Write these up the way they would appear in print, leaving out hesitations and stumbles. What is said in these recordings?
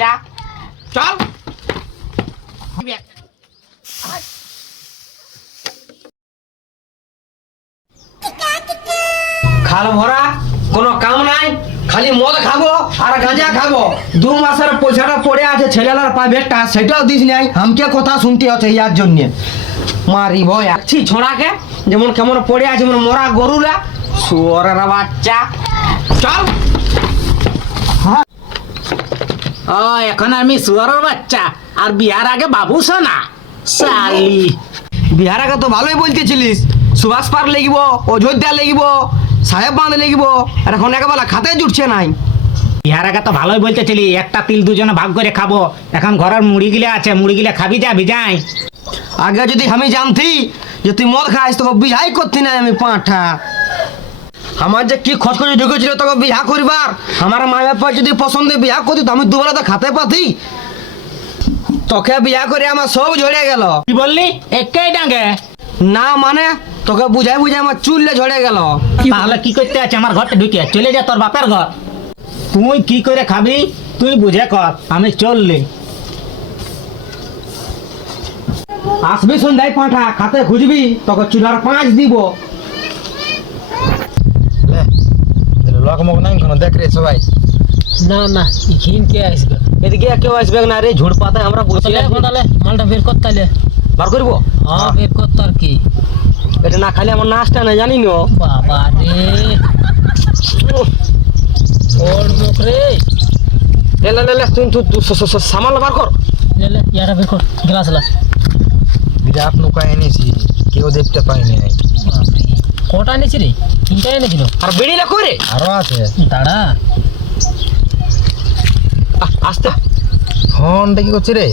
যা চল খাল ভরা কোনো কাম নাই, খালি মদ খাবো আর গাঁজা খাবো। 2 মাসের পয়সাটা পড়ে আছে ছেলেলার প্রাইভেটটা, সেটাও দিস নাই। আমাকে কথা শুনতে হচ্ছে ইয়ার জন্য। মারি ভয় আছি ছোড়াকে, যেমন কেমন পড়ে আছে যেমন মরা গরুরা। শুয়োরের বাচ্চা চল। ও এখন আমি শুয়ারের বাচ্চা আর বিয়ার আগে বাবু সোনা শালি। বিহার আগে তো ভালোই বলতেছিলিস, সুভাষ পার লেগিব, অযোধ্যা লেগিব, সাহেব বাঁধ লেগিব, আর এখন একেবারে খাতে জুটছে নাই। বিয়ার আগে তো ভালোই বলতেছিলি একটা তিল দুজনে ভাগ করে খাবো। এখন ঘরের মুড়ি গিলে আছে, মুড়ি গিলে খাবি যা ভিজাই। আগে যদি আমি জানতি যে তুই মদ খাইস তোকে বিহাই করতি না আমি পাঁঠা। আমার যে কি খোঁজ খোঁজ ঢুকেছিল তোকে বিহা করবার, আমার মা বাবা যদি পছন্দে বিহা করতি তো আমি দুবেলা তো খাতে পাতি। তোকে বিহা করে আমার সব ঝরে গেল। কি বললি? একেই ডাঙ্গে না মানে তোকে বুঝাই বুঝাই আমার চুললে ঝরে গেল। তাহলে কি করতে আছে আমার ঘরটা ঢুকে? চলে যা তোর বাপের ঘর। তুই কি করে খাবি তুই বুঝে কর, আমি চললি। আসবি সন্ধ্যায় পাঁঠা, খাতে খুঁজবি তোকে চুলার 5 দিব। লোক মুখ নাই কোনো দেখ রে সবাই। না না ঘিন কে আসবে? এদিকে কেউ আসবে না রে, ঝুড় পাতায় আমরা বসে আছি। তাহলে মালটা বের কর তাহলে। বার করবো? হ্যাঁ বের কর তো আর কি। এটা না খালি আমার নাচটা না জানি নো। বাবা রে ওর মুখ রে। লে লে লে তুই সামাল বার কর। লে লে ইয়াটা বের কর, গ্লাস লা। বিরাট নৌকা এনেছি, কেউ দেখতে পাইনি। বাপরে কটা এনেছি রে? 3টা এনেছিল। আর বেড়ি না করে আরো আছে। দাঁড়া আস্তে ফোনটা কি করছে রে?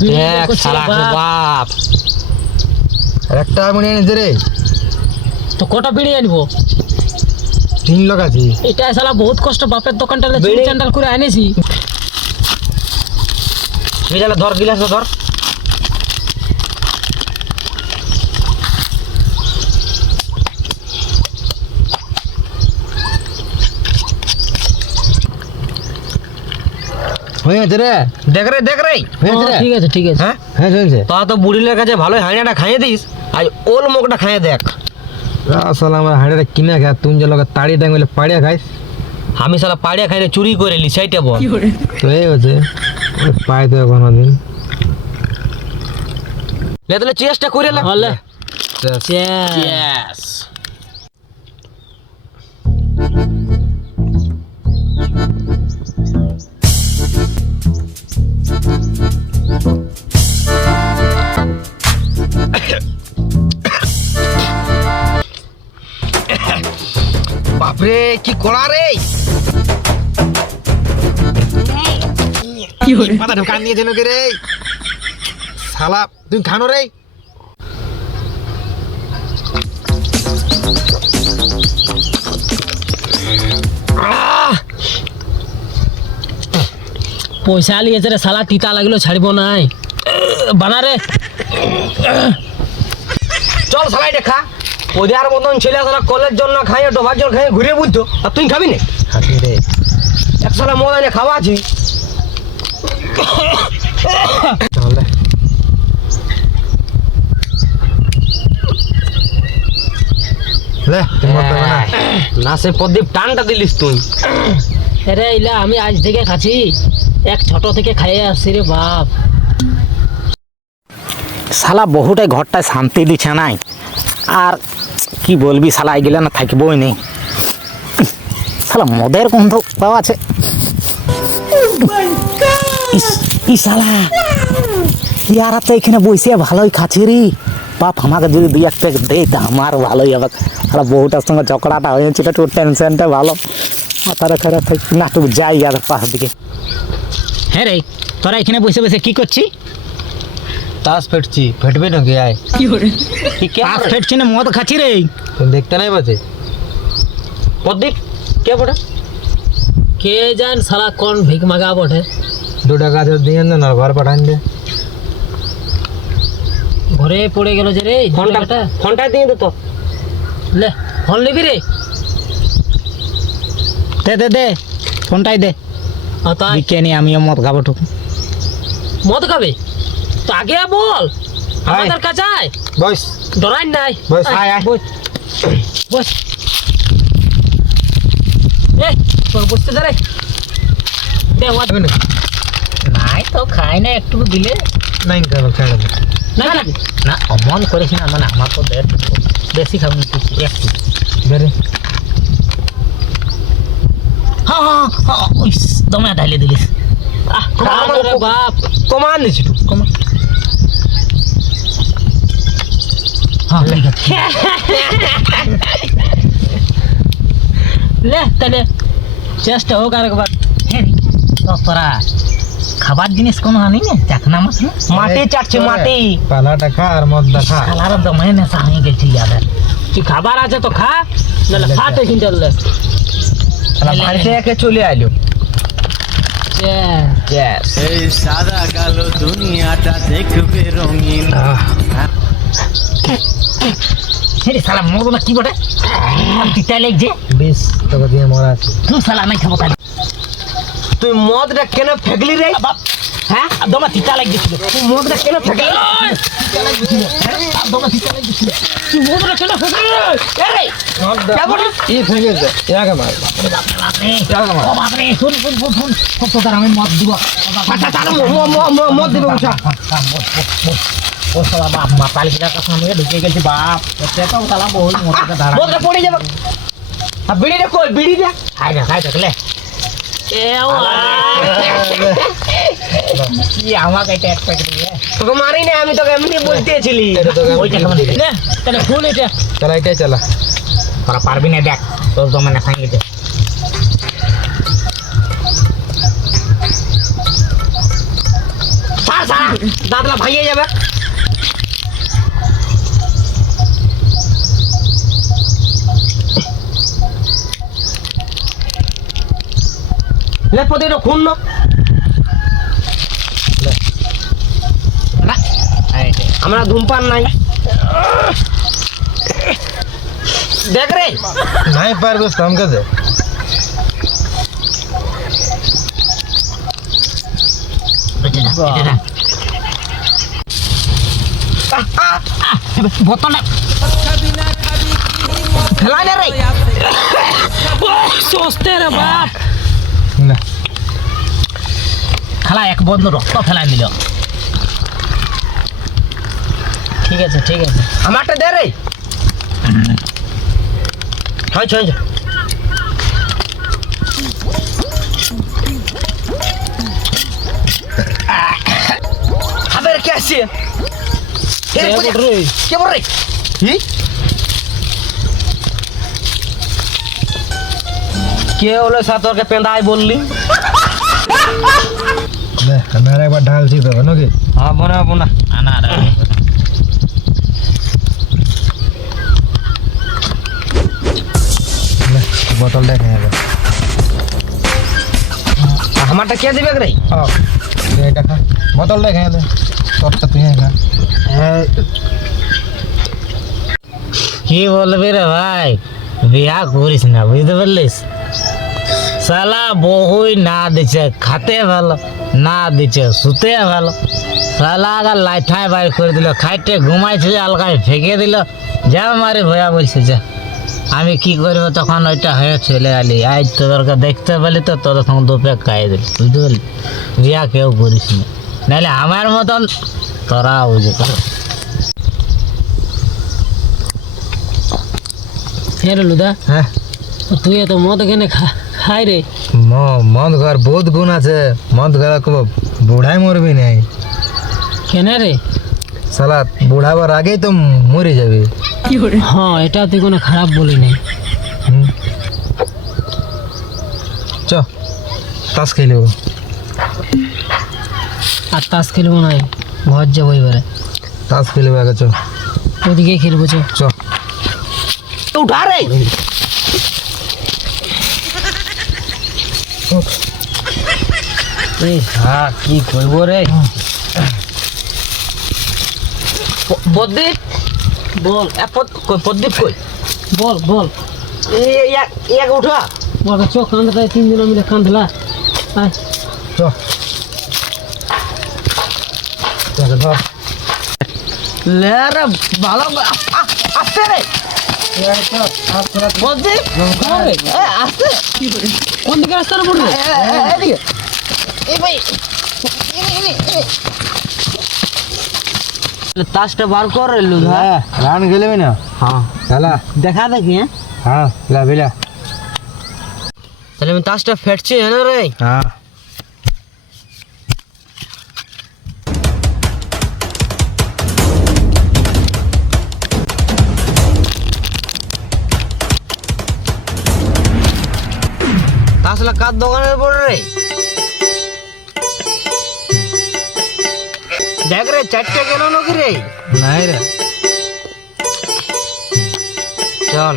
দেখ শালা বাপ একটা আমি এনেছি রে। তো কটা বিড়ি আনবো? 3 লোক আছি। এটা শালা বহুত কষ্ট বাপের দোকানটা বিড়ি- চান্ডাল করে আনেছি। বিড়ালে ধর, গিলাস ধর। হয়েছে রে, দেখ রে দেখ রে, হয়েছে রে। ঠিক আছে ঠিক আছে। হ্যাঁ হ্যাঁ হয়েছে। তা তো বুড়িলের কাছে ভালো হাঁড়িটা খাইয়ে দিস, আজ ওল মুখটা খাইয়ে দেখ। আসলে আমার হাঁড়িটা কিনে খা, তুই যে লোক তাড়ি টাঙ্গলে পাড়িয়া খাইস। আমি সালা পাড়িয়া খাইলে চুরি করে লি, সেইটা বল। তো এই হচ্ছে পাই তো কোনোদিন। লে তাহলে চেষ্টা করে লা। হলে Yes. বাপরে কি কড়া রে। কি হরে মাথা ঢোকান নিয়ে যেন রে শালা, তুই খানো রে। পয়সা লিয়েছে রে শালা, টিটা লাগলো ছাড়ব নাই। বানা রে চল সবাই দেখা ওদের মতন ছেলে সালা কলের জন্য খাইয়ে ডোবার জল খাইয়ে ঘুরে বুঝতো, আর তুই খাবি না? খাবি রে। এক সালা মদানে খাওয়া আছি। তাহলে লে তুই মত দেবে না। না সে প্রদীপ টানটা দিলিস তুই। রে ইলা আমি আজ থেকে খাচ্ছি, এক ছোট থেকে খাইয়ে আসছি রে বাপ। শালা বহুটাই ঘরটায় শান্তি দিচ্ছে নাই। আর কি বলবি শালা এগুলো না থাকবই নেই। শালা মদের গন্ধ পাওয়া আছে। ই শালা ইয়ারা তো এখানে বসে ভালোই খাচ্ছে রে বাপ। আমাকে যদি 2-1 প্যাক দেয় তা আমার ভালোই হবে। শালা বহুটার সঙ্গে ঝগড়াটা হয়েছিল, একটু টেনশনটা ভালো। মাথাটা খারাপ থাকি না, একটু যাই আর পাশ দিকে। হ্যাঁ রে তোরা এখানে বসে বসে কি করছি? তাস ফেটছি, ফেটবে নাকি আয়? কি হরে পাস ফেটছি না মদ খাচ্ছি রে। তুই দেখতে নাই বাজে প্রদীপ কে বটে? কে জান শালা কোন ভিক মাগা বটে। 2 টাকা দিয়ে না ঘর পাঠান দে। ঘরে পড়ে গেল যে রে ফোনটা ফোনটা দিয়ে দে তো। লে ফোন নিবি রে? দে দে দে ফোনটাই দে। তাই বিকেনি আমিও মদ খাবো টুকু। মদ খাবে তো আগে বল, আমাদের কাছে আয়, বস ডরাই নাই। বস। আয়, আয়। বস বস, এ তোর বসতে দে রে, দে ওয়াদ নাই তো খাই না, একটু দিলে নাই খাবো ছেড়ে দে। না খাবি না অমন করিস না, মানে আমার তো বেশি খাবো না, একটু। বেরে হ্যাঁ হ্যাঁ হ্যাঁ, ইস, দমে ঢাইলে দিলিস। আহ কমান রে বাপ, কমান দিছি একটু। কমা। হ্যাঁ ঠিক আছে। লে তাহলে চেষ্টা হোক আর একবার। হ্যাঁ রে, তো তোরা খাবার জিনিস কোনো আনি না, চাকনা মাছ না? মাটি চাটছে মাটি। পালাটা খা আর মদটা খা। শালারা দমে নেশা হয়ে গেছে ইয়াদের। কি খাবার আছে তো খা, নাহলে ফাটে কিন্তু লে। বাড়িতে একে চলে আইলো। Yes. এই সাদা কালো দুনিয়াটা দেখবে রঙিন। রে শালা মরবো না কি বটে, তিতা লাগছে। বেশ তোকে দিয়ে মরা আছে। তুই শালা নাই খাবো তাহলে। তুই মদটা কেন ফেকলি রে? হ্যাঁ দমে তিতা লাগছিল। তুই মদটা কেন ফেকলি? দমে তিতা লাগছিল। তুই মদরা কেন ফেকলি রে? এই কেমন? ই ফেঙ্গেছে ইয়াকে মার। ও বাপরে, শুন শুন শুন শুন, কত তার আমি মদ দিব। আচ্ছা তাহলে মদ দিবে উঠা। ও শালা বাপ মাতাল গিলা কাছে আমি ঢুকে গেছি বাপ। এতে তো শালা বহুত মোটা ধারা। মদটা পড়ে যাবে। আর বিড়িটা কই? বিড়ি দে। খাই দেখলে এ ওয়া, কি আমাকে এটা এক প্যাকেট দিয়ে তোকে মারি না, আমি তোকে এমনি বলতেছিলি। এটা তোকে আমি ওইটা কেমন লে তাহলে ফুল এটা। চলা এটাই চালা। তোরা পারবি না, দেখ তোর দমে না খাই গেছে। সার সার দাঁতলা ভাইয়ে যাবে। লে প্রতিটা খুন না। না এই যে, আমরা ধূমপান নাই। দেখ রে, নাই পারবো আমকে দে। এটা না, এটা না। বোতলে ফেলাই না রে। সস্তে রে বাপ। না খালা এক বন্ধু রক্ত ফেলাই দিল। ঠিক আছে ঠিক আছে, আমারটা দে রে। হয় হয় আবার কে আসছে? কে বল রে? কে বল রে? হি কে হলো সাতরকে পেঁদাই বললি? দে আমি আর একবার ঢালছি তো নাকি। হ্যাঁ বোনা বোনা। আনা রে বোতলটা খেয়ে যাবে। আমারটা কে দিবে রে? এটা খা, বোতলটা খেয়ে দে। সবটা তুই খা। কি বলবি রে ভাই, বিয়া করিস না বুঝতে পারলিস। শালা বহুই না দিছে খাতে ভালো, না দিছে শুতে ভালো। শালা আগার লাইঠায় বাইর করে দিল, খাইতে ঘুমাইছিল আলগায় ফেঁকে দিল। যা মারি ভয়া বলছে যা। আমি কি করবো তখন ওইটা হয়ে চলে আলি। আজ তোদেরকে দেখতে পেলি তো তোদের সঙ্গে দুপে খাইয়ে দিল বুঝতে পারলি। বিয়া কেউ করিস না, নাহলে আমার মতন তোরা বুঝে কর। ফের লুদা, হ্যাঁ তুই এত মদ কেন খাই রে? মদ ঘর বহুত গুণ আছে। মদ ঘর বুড়াই মরবি নাই। কেন রে? সালা বুড়াবার আগেই তো মরে যাবে। হ্যাঁ এটা তুই কোনো খারাপ বলি নাই। চ তাস খেলে আর তাস খেলবো না, ঘর যাবো এবারে। তাস খেলবে আগে চ। ওদিকে খেলবো চ। চ উঠা রে। হ্যাঁ কি করবো রে? প্রদীপ বল প্রদীপ কই? বল বল এক উঠা। বল চোখ কান্দটা 3 দিন মিলে কান্দলা। আয় লে রে ভালো আসছে রে বলছি আসছে কোন দিকে রাস্তাটা পড়বে এদিকে এই ভাই তাসটা বার কর রে লুধা রান গেলে না হ্যাঁ খেলা দেখা দেখি হ্যাঁ হ্যাঁ লা বেলা তাহলে আমি তাসটা ফেটছি হ্যাঁ রে হ্যাঁ তাসলা কার দোকানের পড়ে রে দেখ রে 4টে গেল নাকি রে নাই রে চল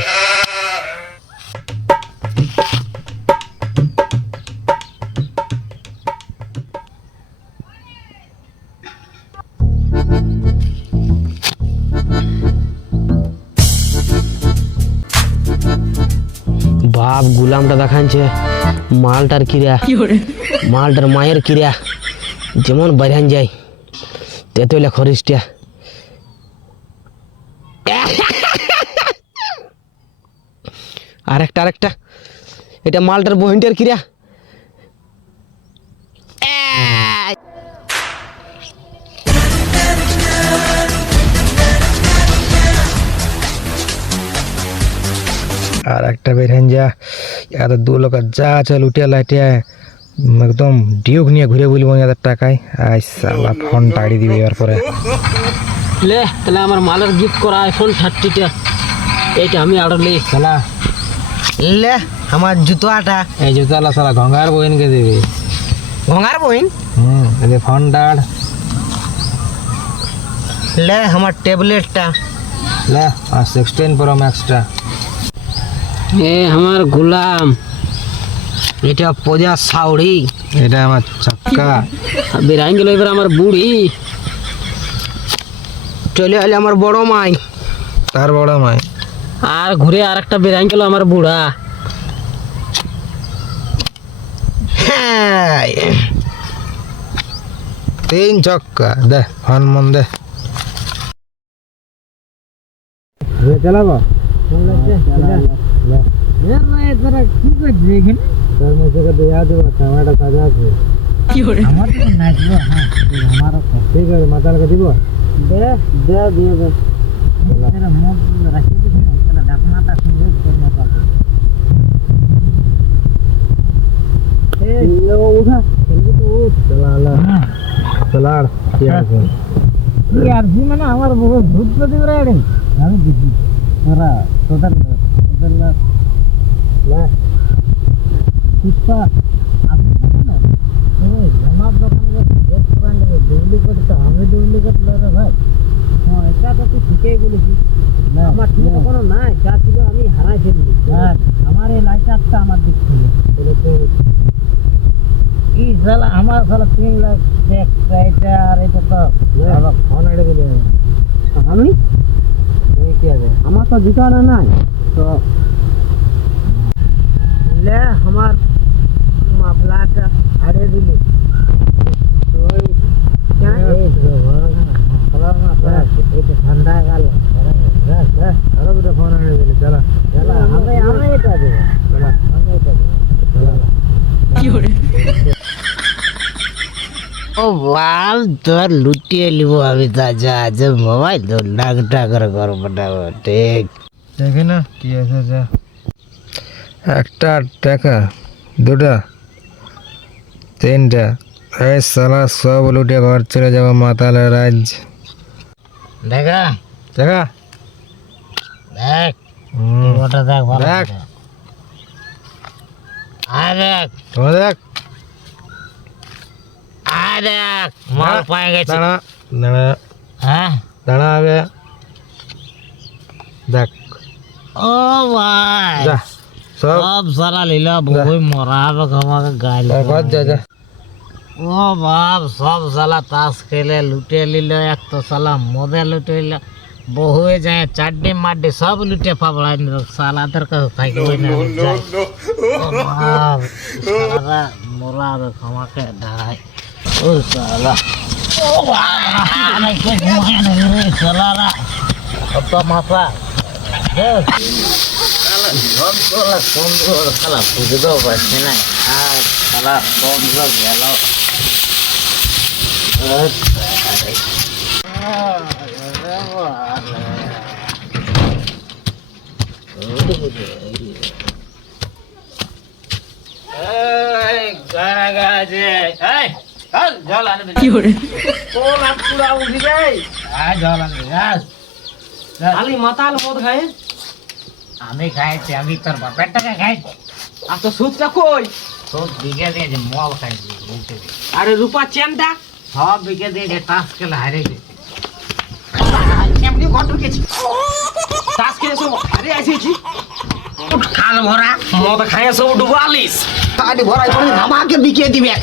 বাপ গুলামটা দেখাচ্ছে মালটার কিরা মালটার মায়ের কিরা যেমন বাইরান যায় তেতইলা খরিসটা আরেকটা এটা মালটার বহিনটার কিরা আর একটা বেরহেন যা ইয়াদের 2 লোক যা আছে লুটিয়া লাইটিয়া একদম ডিউক নিয়ে ঘুরে বলবো ইয়াদের টাকায় আই সালা ফোন টাড়ি দিবি এবার পরে লে তাহলে আমার মালের গিফট করা আইফোন 30টা এইটা আমি অর্ডার লি সালা লে আমার জুতোটা এই যে সালা সালা গঙ্গার বইনকে দিবি গঙ্গার বহিন এই যে ফোন টাড় লে আমার ট্যাবলেটটা লে আর 16 প্রো ম্যাক্সটা এ আমার গোলাম এটা পজা সাউরি এটা আমার চাক্কা বেরাই গেল এবার আমার বুড়ি চলে এলে আমার বড় মাই তার বড় মাই আর ঘুরে আর একটা বেরাই গেল আমার বুড়া হ্যাঁ 3 চক্কা দে ফোন মন দে চালাবো তোর মুখে দেওয়া দেবো টমেটো সাজা আছে আমার তো নাচবো হ্যাঁ আমারও ঠিক আছে মাতালকে দিব দে দিয়ে দে এরা মুখ রাখি দিছ না তাহলে ডাকনাটা সুন্দর করে মাতাল এই উঠা চলবি তো উঠ চলা চলার কি আছে কি আর জি মানে আমার বহু ভূত দিব রে আমি দেখি তোরা তোদের লা পুষ্পা আপনি না ওই জমার দোকানে এক পুরান ডুপ্লিকেট তো আমি ডুপ্লিকেট লরে ভাই হ্যাঁ এটা তো তুই ঠিকই বলেছিস না আমার ঠিক কোনো নাই যা ছিল আমি হারাই ফেললি হ্যাঁ আমার এই লাইটারটা আমার দিক ছিল বলে তো এই শালা আমার শালা 3 লাখ এটা আর এটা তো আবার ফোন এড়ে দিলে আমি কি আছে আমার তো দোকানে নাই তো লে আমার মাফলাটা হারিয়ে দিলি ঠান্ডা গেল ফোন হারিয়ে দিলি চলা আমি এটা দেবো আমি এটা দেবো ও বাল তোর লুটিয়ে লিব আমি তাজা আজ মোবাইল তো লাখ টাকার ঘর পাঠাবো ঠিক দেখি না কি আছে যা একটা টাকা দুটা তিনটা এই সালা সব লুটে ঘর চলে যাবো মাতালের রাজ দেখা দেখা দেখ ওটা দেখ ভালো দেখ করে। আয় দেখ তোমার দেখ আয় দেখ মাল পায়ে গেছে দাঁড়া দাঁড়া হ্যাঁ দাঁড়া আগে দেখ ও ভাই যা সব সব সারা লীলা বহু মরাবে আমাকে গাইল ঘর যা যা ও বাপ সব সালা তাস খেলে লুটে নিল এক তো সালা মদে লুটে নিল বহুয়ে যায় চাড্ডি মাড্ডি সব লুটে ফাবড়াই নিল সালাদের কাছে থাকবে না ও বাপ সালারা মোলা দেখ আমাকে ঢাই ও সালা সালারা কত মাথা সুন্দর খেলা বুঝতেও পারছি না আর খেলা সুন্দর গেল খালি মাতাল মদ খায় আমি খাইছি আমি তোর বাপের টাকা খাইছি আর তো সুদটা কই সব বিঘে দিয়েছে মল খাইছি বলতে আরে রূপা চেনটা সব বিঘে দিয়েছে তাস খেলে হারে গেছে এমনি ঘর ঢুকেছি তাস খেলে সব হারে আসিছি খাল ভরা মদ খায় সব ডুবালিস আরে ভরাই করে আমাকে বিকিয়ে দিবে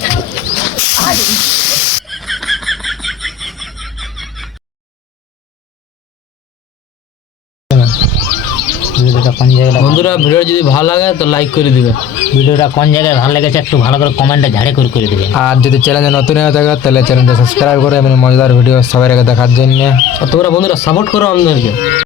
ভিডিওটা কোন জায়গায় বন্ধুরা ভিডিও যদি ভালো লাগে তো লাইক করে দিবে ভিডিওটা কোন জায়গায় ভালো লেগেছে একটু ভালো করে কমেন্টে ঝাড়ে করে দিবে আর যদি চ্যানেলে নতুন হয়ে থাকে তাহলে চ্যানেলটা সাবস্ক্রাইব করে এমন মজাদার ভিডিও সবার আগে দেখার জন্য আর তোমরা বন্ধুরা সাপোর্ট করো আমাদেরকে